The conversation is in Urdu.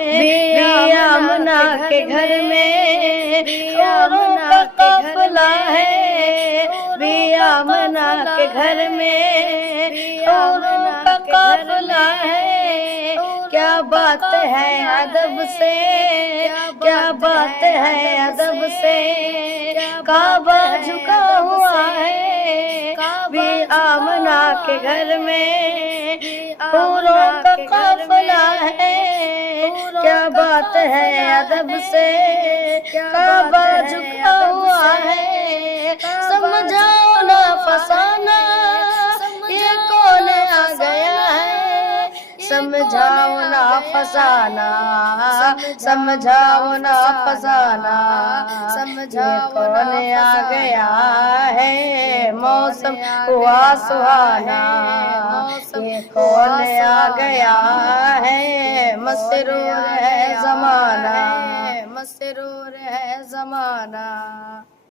آمنہ کے گھر میں حوروں کا قافلہ ہے، بی آمنہ کے گھر میں حوروں کا قافلہ ہے، کیا بات ہے ادب سے، کیا بات ہے ادب سے، کعبہ جھکا ہوا ہے، بی آمنہ کے گھر میں حوروں کا قافلہ ہے، کیا بات ہے ادب سے، کعبہ جھکا ہوا ہے، سمجھاؤ نا فسانہ یہ کون آ گیا ہے، سمجھاؤ نا فسانہ، سمجھاؤ نا فسانہ، یہ کون آ گیا ہے، موسم ہوا سہانا، یہ کون آ گیا ہے، مسرور ہے زمانہ، مسرور ہے زمانہ۔